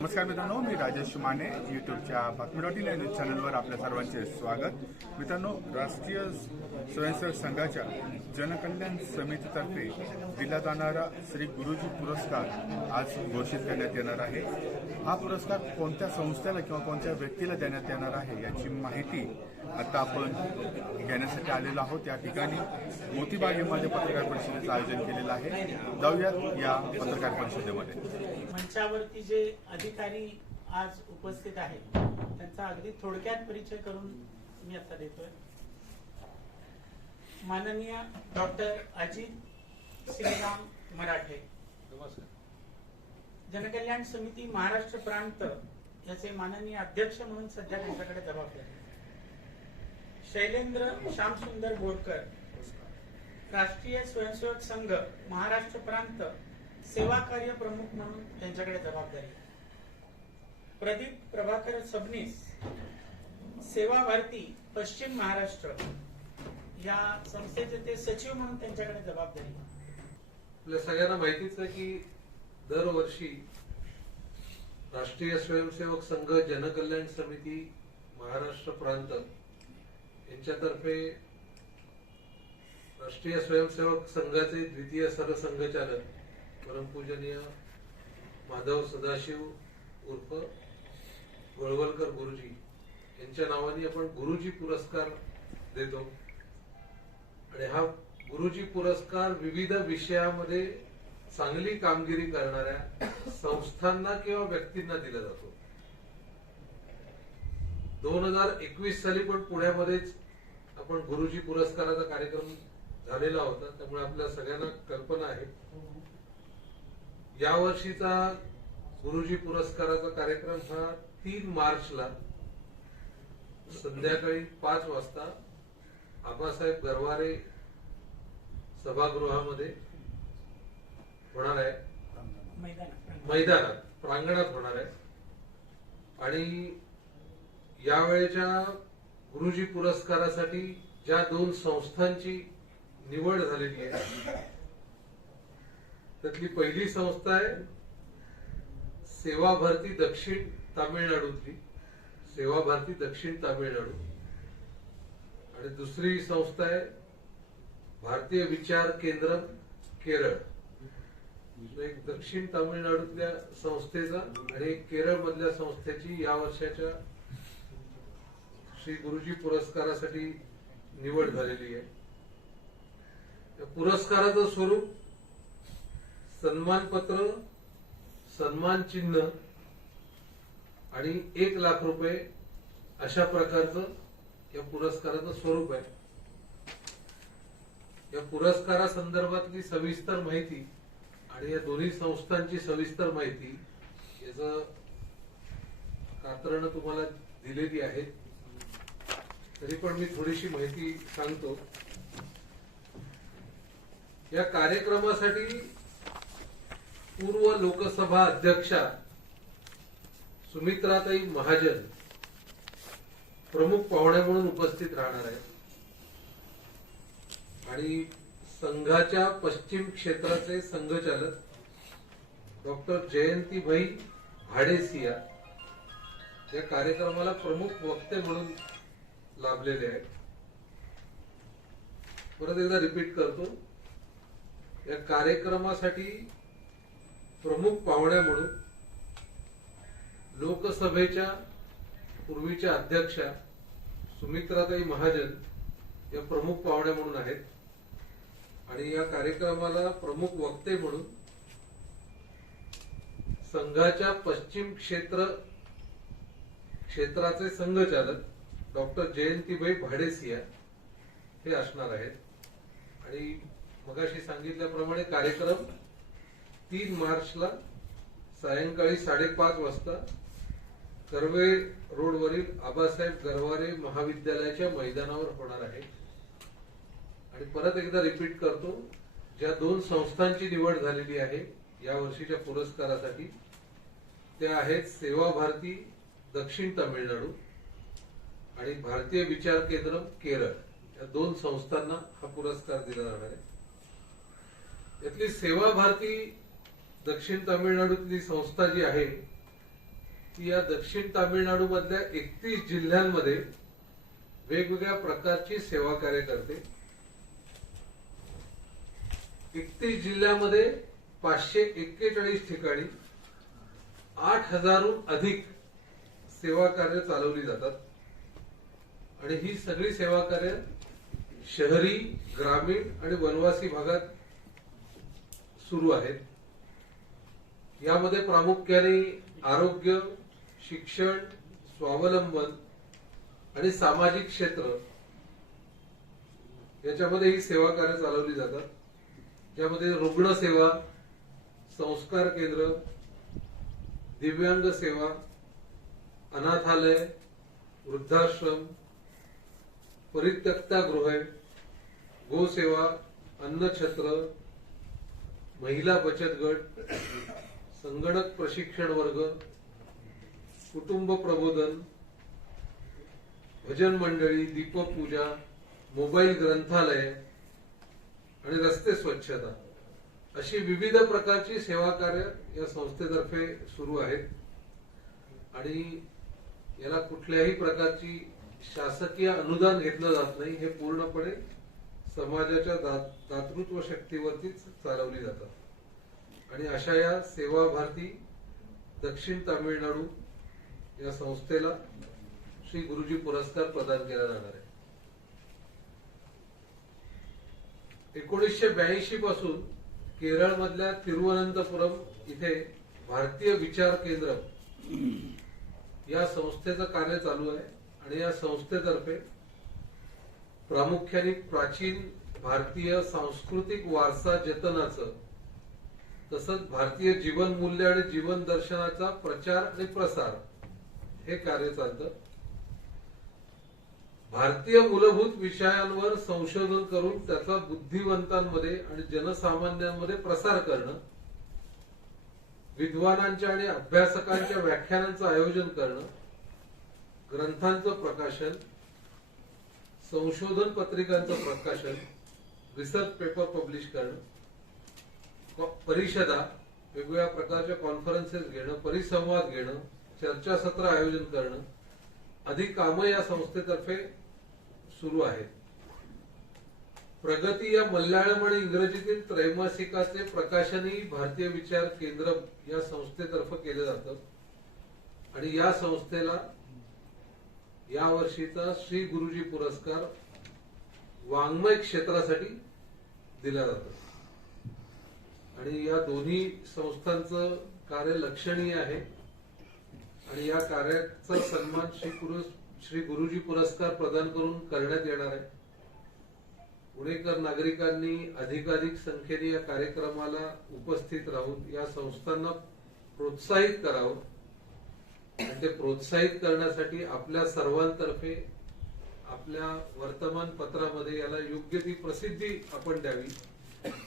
नमस्कार मित्रांनो मी राजेश माने युट्यूबच्या बातमी डॉट इन या न्यूज चॅनलवर आपल्या सर्वांचे स्वागत. मित्रांनो राष्ट्रीय स्वयंसेवक संघाच्या जनकल्याण समितीतर्फे दिला जाणारा श्री गुरुजी पुरस्कार आज घोषित करण्यात येणार आहे. हा पुरस्कार कोणत्या संस्थेला किंवा कोणत्या व्यक्तीला देण्यात येणार आहे याची माहिती आता आपण घेण्यासाठी आलेलो आहोत. या ठिकाणी मोतीबागेमध्ये पत्रकार परिषदेचं आयोजन केलेलं आहे. जाऊयात या पत्रकार परिषदेमध्ये. मंचावरती जे अधिकारी आज उपस्थित आहेत त्यांचा अगदी थोडक्यात परिचय करून मी आता देतोय. माननीय डॉक्टर अजित श्रीराम मराठे. जनकल्याण समिती महाराष्ट्र प्रांत याचे माननीय अध्यक्ष म्हणून सध्या त्यांच्याकडे जबाबदारी शैलेंद्र श्यामसुंदर बोरकर राष्ट्रीय स्वयंसेवक संघ महाराष्ट्र प्रांत सेवा कार्य प्रमुख म्हणून त्यांच्याकडे जबाबदारी. प्रदीप प्रभाकर सबनीस सेवा भारती पश्चिम महाराष्ट्र. या संस्थेचे ते सचिव म्हणून त्यांच्याकडे जबाबदारी. आपल्या सगळ्यांना माहितीच आहे की दरवर्षी राष्ट्रीय स्वयंसेवक संघ जनकल्याण समिती महाराष्ट्र प्रांत यांच्यातर्फे राष्ट्रीय स्वयंसेवक संघाचे द्वितीय सरसंघचालक परमपूजनीय माधव सदाशिव उर्फ गोळवलकर गुरुजी यांच्या नावाने आपण गुरुजी पुरस्कार देतो. आणि हा गुरुजी पुरस्कार विविध विषयामध्ये चांगली कामगिरी करणाऱ्या संस्थांना किंवा व्यक्तींना दिला जातो. दोन हजार एकवीस साली पण पुण्यामध्येच आपण गुरुजी पुरस्काराचा कार्यक्रम झालेला होता त्यामुळे आपल्या सगळ्यांना कल्पना आहे. या वर्षीचा गुरुजी पुरस्काराचा कार्यक्रम हा तीन मार्चला संध्याकाळी पाच वाजता आबासाहेब गरवारे सभागृहामध्ये होणार आहे. मैदानात प्रांगणात होणार आहे. आणि यावेळेच्या गुरुजी पुरस्कारासाठी ज्या दोन संस्थांची निवड झालेली आहे त्यातली पहिली संस्था आहे सेवा भारती दक्षिण तामिळनाडूतली. सेवा भारती दक्षिण तामिळनाडू. आणि दुसरी संस्था आहे भारतीय विचार केंद्र केरळ. म्हणजे एक दक्षिण तामिळनाडूतल्या संस्थेचा आणि एक केरळ मधल्या संस्थेची या वर्षाच्या श्री गुरुजी पुरस्कारासाठी निवड झालेली आहे. पुरस्काराचं स्वरूप सन्मानपत्र सन्मान चिन्ह आणि एक लाख रुपये अशा प्रकारचं या पुरस्काराचं स्वरूप आहे. या पुरस्कारासंदर्भातली सविस्तर माहिती आणि या दोन्ही संस्थांची सविस्तर माहिती याच कात्रण तुम्हाला दिलेली आहे. तरी पण मी थोडीशी माहिती सांगतो. या कार्यक्रमासाठी पूर्व लोकसभा अध्यक्षा सुमित्राताई महाजन प्रमुख पाहुण्या म्हणून उपस्थित राहणार आहेत. आणि संघाच्या पश्चिम क्षेत्राचे संघचालक डॉक्टर जयंतीभाई भाडेसिया या कार्यक्रमाला प्रमुख वक्ते म्हणून लाभलेले आहेत. परत एकदा रिपीट करतो. या कार्यक्रमासाठी प्रमुख पाहुण्या म्हणून लोकसभेच्या पूर्वीच्या अध्यक्षा सुमित्राताई महाजन या प्रमुख पाहुण्या म्हणून आहेत. आणि या कार्यक्रमाला प्रमुख वक्ते म्हणून संघाच्या पश्चिम क्षेत्र क्षेत्राचे संघचालक डॉक्टर जयंतीबाई भाडेसिया हे असणार आहेत. आणि मगाशी सांगितल्याप्रमाणे कार्यक्रम तीन मार्चला सायंकाळी साडेपाच वाजता कर्वे रोडवरील आबासाहेब गरवारे महाविद्यालयाच्या मैदानावर होणार आहे. आणि परत एकदा रिपीट करतो ज्या दोन संस्थांची निवड झालेली आहे या वर्षीच्या पुरस्कारासाठी त्या आहेत सेवा भारती दक्षिण तामिळनाडू आणि भारतीय विचार केंद्र केरळ या दोन संस्थांना हा पुरस्कार दिला जाणार आहे. यातली सेवा भारती दक्षिण तामिळनाडूतली संस्था जी आहे ती या दक्षिण तामिळनाडू मधल्या एकतीस जिल्ह्यांमध्ये वेगवेगळ्या प्रकारची सेवा कार्य करते. एकतीस जिल्ह्यामध्ये पाचशे एक्केचाळीस ठिकाणी आठ हजारहून अधिक सेवा कार्य चालवली जातात. आणि ही सगळी सेवा कार्य शहरी ग्रामीण आणि वनवासी भागात सुरू आहेत. यामध्ये प्रामुख्याने आरोग्य शिक्षण स्वावलंबन आणि सामाजिक क्षेत्र याच्यामध्ये ही सेवा कार्य चालवली जातात. ज्यामध्ये रुग्णसेवा संस्कार केंद्र दिव्यांग सेवा अनाथालय वृद्धाश्रम परित्यक्तागृह गोसेवा अन्नछत्र महिला बचत गट संगणक प्रशिक्षण वर्ग कुटुंब प्रबोधन भजन मंडळी दीपपूजा मोबाईल ग्रंथालय आणि रस्ते स्वच्छता. अशी विविध प्रकारची सेवा कार्य या संस्थेतर्फे सुरू आहेत. आणि याला कुठल्याही प्रकारची शासकीय अनुदान घेतलं जात नाही हे पूर्णपणे समाजाच्या दातृत्व शक्तीवरतीच चालवली जातात. आणि अशा या सेवा भारती दक्षिण तामिळनाडू या संस्थेला श्री गुरुजी पुरस्कार प्रदान केला जाणार आहे. एकोणीसशे ब्याऐंशी पासून केरळ मधल्या तिरुवनंतपुरम इथे भारतीय विचार केंद्र या संस्थेचं कार्य चालू आहे. आणि या संस्थेतर्फे प्रामुख्याने प्राचीन भारतीय सांस्कृतिक वारसा जतनाचं तसंच भारतीय जीवन मूल्य आणि जीवन दर्शनाचा प्रचार आणि प्रसार हे कार्य चालतं. भारतीय मूलभूत विषयांवर संशोधन करून त्याचा बुद्धिवंतांमध्ये आणि जनसामान्यांमध्ये प्रसार करणं विद्वानांच्या आणि अभ्यासकांच्या व्याख्यानांचं आयोजन करणं ग्रंथांचं प्रकाशन संशोधन पत्रिकांचं प्रकाशन रिसर्च पेपर पब्लिश करणं परिषदा वेगवेगळ्या प्रकारच्या कॉन्फरन्सेस घेणं परिसंवाद घेणं चर्चासत्र आयोजन करणं अधिक कामं या संस्थेतर्फे सुरू आहेत. प्रगती या मल्याळम आणि इंग्रजीतील त्रैमासिकाचे प्रकाशनही भारतीय विचार केंद्र या संस्थेतर्फे केलं जातं. आणि या संस्थेला या वर्षीचा श्री गुरुजी पुरस्कार वाङ्मय क्षेत्रासाठी दिला जातो. आणि या दोन्ही संस्थांचं कार्य लक्षणीय आहे. आणि या कार्याचा सन्मान श्री पुरुष श्री गुरुजी पुरस्कार प्रदान करून करण्यात येणार आहे. पुणेकर नागरिकांनी अधिकाधिक संख्येने या कार्यक्रमाला उपस्थित राहून या संस्थांना प्रोत्साहित करावं. आणि ते प्रोत्साहित करण्यासाठी आपल्या सर्वांतर्फे आपल्या वर्तमानपत्रामध्ये याला योग्य ती प्रसिद्धी आपण द्यावी.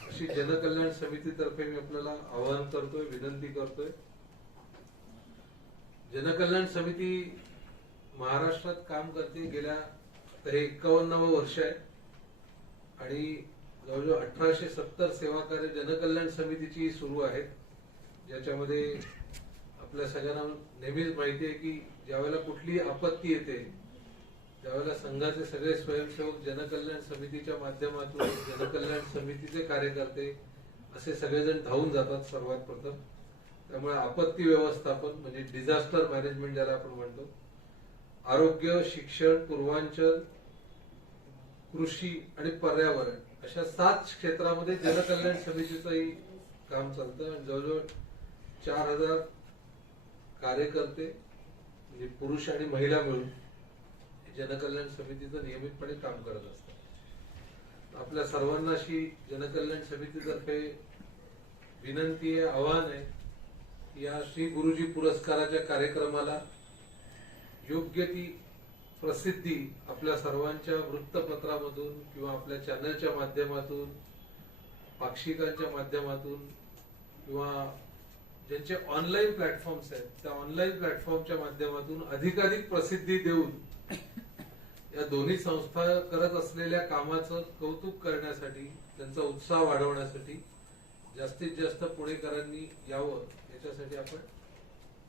अशी जनकल्याण समितीतर्फे मी आपल्याला आवाहन करतोय विनंती करतोय. जनकल्याण समिती महाराष्ट्रात काम करते गेल्या हे एक्कावन्नावं वर्ष आहे. आणि जवळजवळ अठराशे सत्तर सेवा कार्य जनकल्याण समितीची सुरू आहेत. ज्याच्यामध्ये आपल्या सगळ्यांना नेहमीच माहिती आहे की ज्यावेळेला कुठलीही आपत्ती येते त्यावेळेला संघाचे सगळे स्वयंसेवक जनकल्याण समितीच्या माध्यमातून जनकल्याण समितीचे कार्यकर्ते असे सगळेजण धावून जातात सर्वात प्रथम. त्यामुळे आपत्ती व्यवस्थापन म्हणजे डिझास्टर मॅनेजमेंट ज्याला आपण म्हणतो आरोग्य शिक्षण पूर्वांचल कृषी आणि पर्यावरण अशा सात क्षेत्रामध्ये जनकल्याण समितीचंही काम चालतं. आणि जवळजवळ चार हजार कार्यकर्ते म्हणजे पुरुष आणि महिला मिळून जनकल्याण समितीचं नियमितपणे काम करत असतात. आपल्या सर्वांना अशी जनकल्याण समितीतर्फे विनंती आहे आव्हान आहे या श्री गुरुजी पुरस्काराच्या कार्यक्रमाला योग्य ती प्रसिद्धी आपल्या सर्वांच्या वृत्तपत्रामधून किंवा आपल्या चॅनलच्या माध्यमातून पाक्षिकांच्या माध्यमातून किंवा ज्यांचे ऑनलाईन प्लॅटफॉर्म्स आहेत त्या ऑनलाईन प्लॅटफॉर्मच्या माध्यमातून अधिकाधिक प्रसिद्धी देऊन या दोन्ही संस्था करत असलेल्या कामाचं कौतुक करण्यासाठी त्यांचा उत्साह वाढवण्यासाठी जास्तीत जास्त पुणेकरांनी यावं याच्यासाठी आपण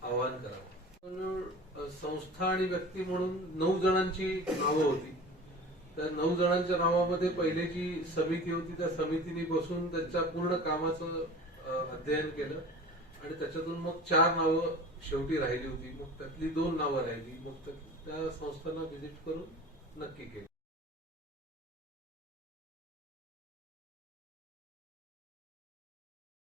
आवाहन करावं. संस्था आणि व्यक्ती म्हणून नऊ जणांची नावं होती. त्या नऊ जणांच्या नावामध्ये पहिली जी समिती होती त्या समितीने बसून त्यांच्या पूर्ण कामाचं अध्ययन केलं. आणि त्याच्यातून मग चार नावं शेवटी राहिली होती. मग त्यातली दोन नावं राहिली. मग त्या- संस्थांना व्हिजिट करून नक्की केली.